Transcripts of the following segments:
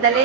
dali.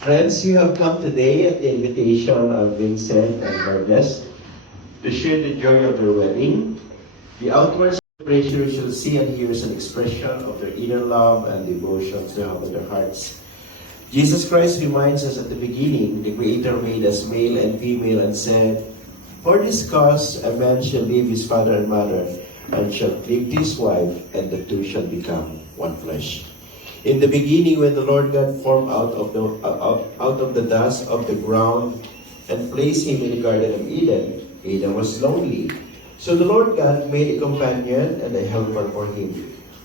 Friends, you have come today at the invitation of Vincent and Lourdes to share the joy of their wedding. The outward celebration you shall see and hear is an expression of their inner love and devotion to have in their hearts. Jesus Christ reminds us at the beginning, the Creator made us male and female and said, "For this cause a man shall leave his father and mother, and shall cleave to his wife, and the two shall become one flesh." In the beginning, when the Lord God formed out of the dust of the ground and placed him in the Garden of Eden, Adam was lonely. So the Lord God made a companion and a helper for him.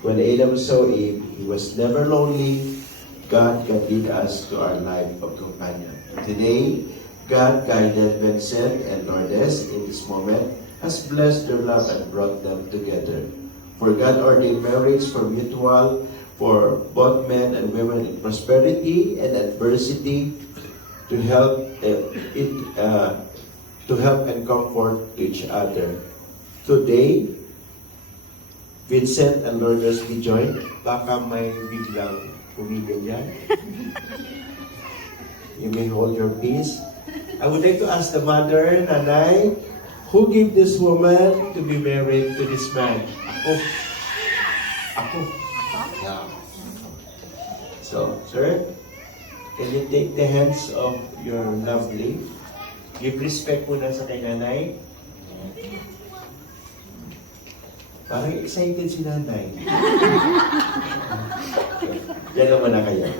When Adam saw Eve, he was never lonely. God can lead us to our life of companion. Today, God guided Vincent and Lourdes in this moment, has blessed their love and brought them together. For God ordained marriage for both men and women in prosperity and adversity to help and comfort each other. Today, Vincent and Lourdes be joined. Baka may biglang umiganyan. You may hold your peace. I would like to ask the mother, Nanay, who gave this woman to be married to this man? Ako. Ako. Yeah. So, sir, can you take the hands of your lovely? Give respect muna sa kay nanay. Parang excited si nanay. Yan naman na kayo.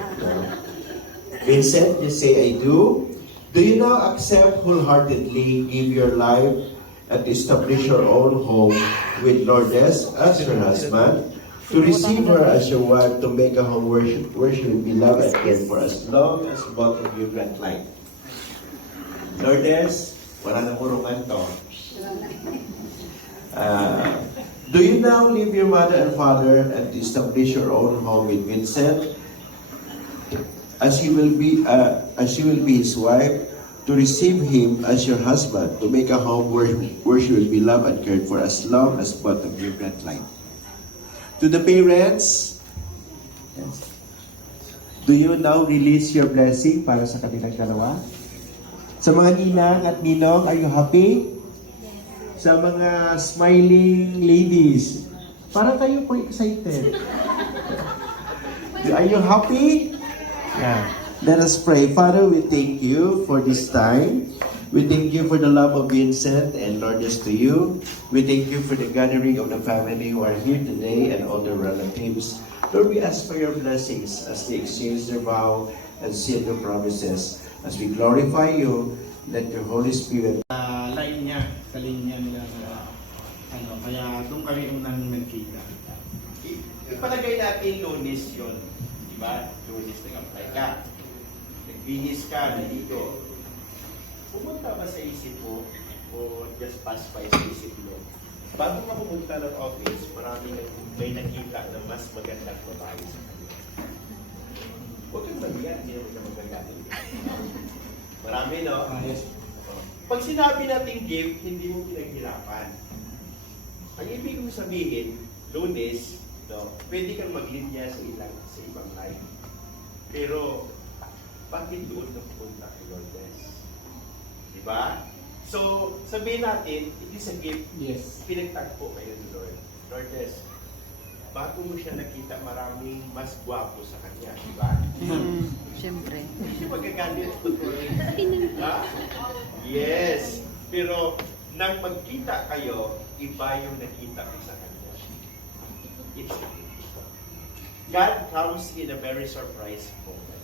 Vincent, just say, I do. Do you now accept wholeheartedly, give your life, and establish your own home with Lourdes as your husband, to receive her as your wife, to make a home where she will be loved and cared for as long as both of you grant life? Lourdes, wala nang urungan to. Do you now leave your mother and father and to establish your own home with Vincent? as you will be his wife, to receive him as your husband, to make a home where she will be loved and cared for as long as both of you grant life. To the parents, yes. Do you now release your blessing para sa kanilang dalawa? Sa mga ninang at ninong, are you happy? Sa mga smiling ladies, parang kayo po excited. Are you happy? Yeah. Let us pray. Father, we thank you for this time. We thank you for the love of Vincent and Lourdes to you. We thank you for the gathering of the family who are here today and all their relatives. Lord, we ask for your blessings as they exchange their vow and seal their promises. As we glorify you, let your Holy Spirit Line niya, sa linya nila na kaya doon kami unang nagkita. Ipalagay natin Lunes yun. Diba? Lunes nag-apply ka. Nagbihis ka na dito. Pumunta ba sa isip mo o just pass by sa isip mo? Bago ka pumunta ng office, may nakita na mas magandang babae sa kanya. Huwag kang mabigat, hindi naman ka magagaling. Marami, no? Yes. Pag sinabi natin gift, hindi mo pinaghirapan. Ang ibig kong sabihin, Lunes, no, pwede kang maglinya sa ibang life. Pero, bakit doon na pupunta kay Lourdes? Diba? So, sabihin natin, it is a gift. Yes. Pinagtagpo kayo ni Lord. Lourdes, bago mo siya nakita, maraming mas gwapo sa kanya. Diba? Siyempre. Hindi siya magagalit. Ha? Yes. Pero, nang magkita kayo, iba yung nakita ko sa kanya. It's a gift. God comes in a very surprise moment.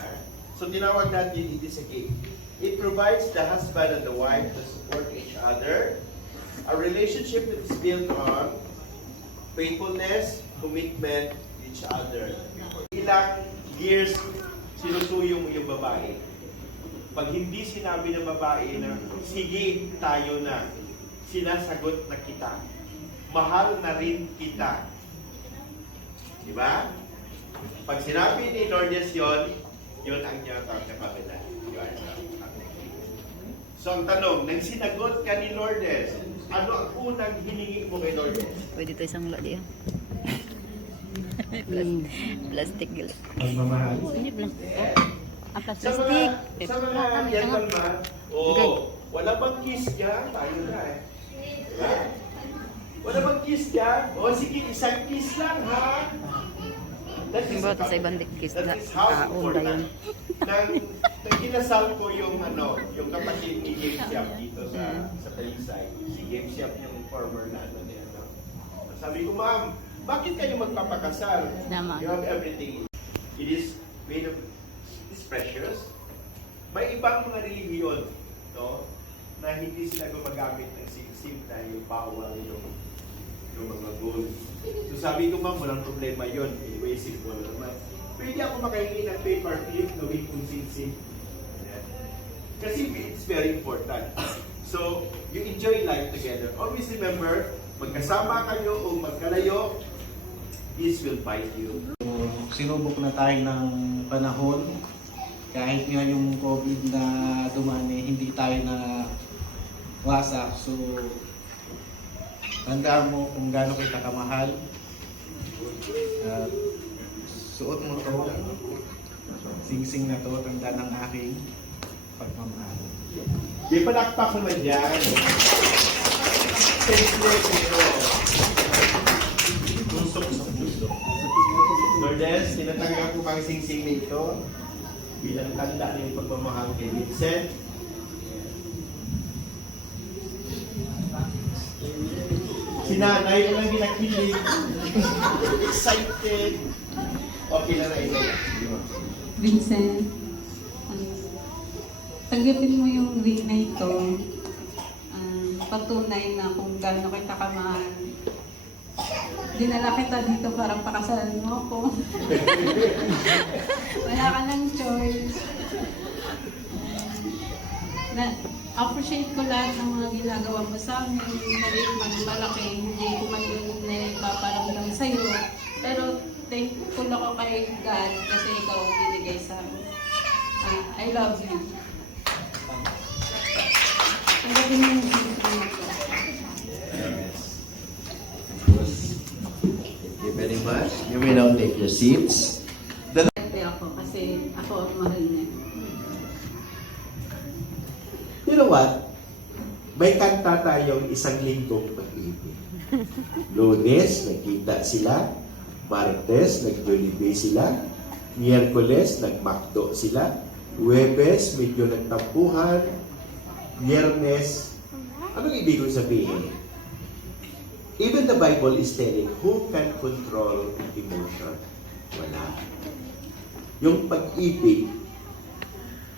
Ha? So, tinawag natin, it is a gift. It provides the husband and the wife to support each other. A relationship that is built on faithfulness, commitment to each other. Ilang years sinusuyo mo yung babae. Pag hindi sinabi ng babae na, sige, tayo na, sinasagot na kita. Mahal na rin kita. Diba? Pag sinabi ni Lourdes yun ang tinatawag na kabila. So ang tanong, nang sinagot ka ni Lourdes, ano ang unang hiningi mo kay Lourdes? Pwede tayo isang lodi ah. Plastic gila. Pagmamahal. Hindi plastic. Ah, Sa plastic. mga gentleman, wala bang kiss dyan? Tayo na eh. Diba? Wala bang kiss dyan? Sige, isang kiss lang ha? That is Simbaw sa ibang kiss that na is how kaunda yun. Nang kinasal ko yung kapatid ni James Yap dito sa Talisay. Si James Yap yung former na niya. Sabi ko, ma'am, bakit kayo magpapakasal? Naman. You have everything. It is made of, it's precious. May ibang mga religiyon, no, na hindi sila gumagamit ng singsing dahil bawal yung mga gold. So sabi ko, ma'am, walang problema yun. Anyway, simple naman. Pwede ako makahingi ng paper clip gawin kong singsing. Kasi it's very important. So, you enjoy life together. Always remember, magkasama kayo o magkalayo, this will bite you. So, sinubok na tayo ng panahon. Kahit nga yung COVID na dumani, hindi tayo na wasak. So, tandaan mo kung gaano kita kamahal. Suot mo to. Sing-sing na to, tanda ng aking pagmamahal. Di palakpak naman yan. Simple pero tusok sa puso. Lourdes, tinatanggap ko kang sing-sing nito bilang tanda ng pagmamahal kay Vincent. Si nanay ko lang ginakilig. Excited. Okay lang na ito. Vincent, tanggapin mo yung ring na ito. Patunay na kung gaano kita kamahal. Dinala kita dito para pakasalan mo ako. Wala ka ng choice. Appreciate ko lahat ng mga ginagawa mo sa amin. Maliit man malaki, hindi ko man yun na ipaparamdam sa'yo. Pero thankful ako kay God kasi ikaw ang binigay sa amin. I love you. Tanggapin mo yung sinasabi ko. Thank you very much. You may now take your seats. Swerte ako kasi ako ang mahal niya. You know what? May kanta tayong isang linggong pag-ibig. Lunes, nagkita sila. Martes, nag-Jollibee sila. Miyerkules, nag-Macdo sila. Huwebes, medyo nagtampuhan. Biyernes, anong ibig kong sabihin? Even the Bible is telling, who can control emotion? Wala. Yung pag-ibig,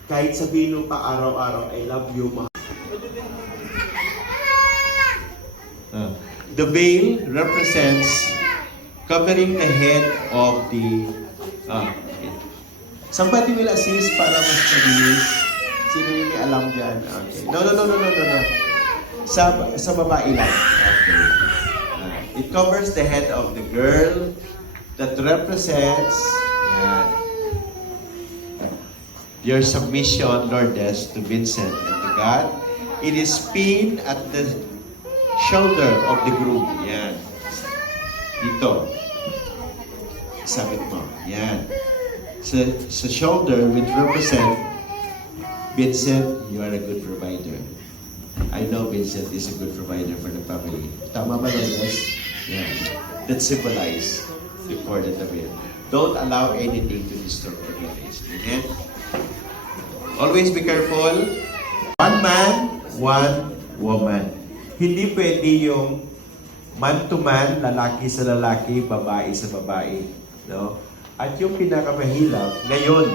kahit sabihin mo pa araw-araw, I love you, mahal. The veil represents covering the head of the... somebody will assist para mas mabilis. Sino yung may alam dyan? Okay. No. Sa babae lang. Okay. It covers the head of the girl that represents your submission, Lourdes, to Vincent and to God. It is pinned at the shoulder of the groom. Yan. Dito. Sabit mo. Yan. Sa shoulder, which represent Vincent, you are a good provider. I know Vincent is a good provider for the family. Tama ba, Lourdes? Yeah. That symbolize the cord and the veil. Don't allow anything to disturb your marriage. Amen? Always be careful. One man, one woman. Hindi pwede yung man to man, lalaki sa lalaki, babae sa babae. No? At yung pinakamahirap, ngayon,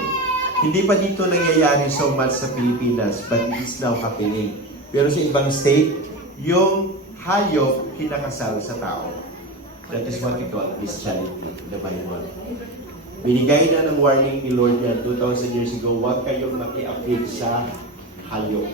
hindi pa dito nangyayari so much sa Pilipinas, but it is now happening. Pero sa ibang state, yung hayop kinakasal sa tao. That is what we call bestiality in the Bible. Binigay na ng warning ni Lord yan 2,000 years ago, huwag kayong makiapid sa hayop.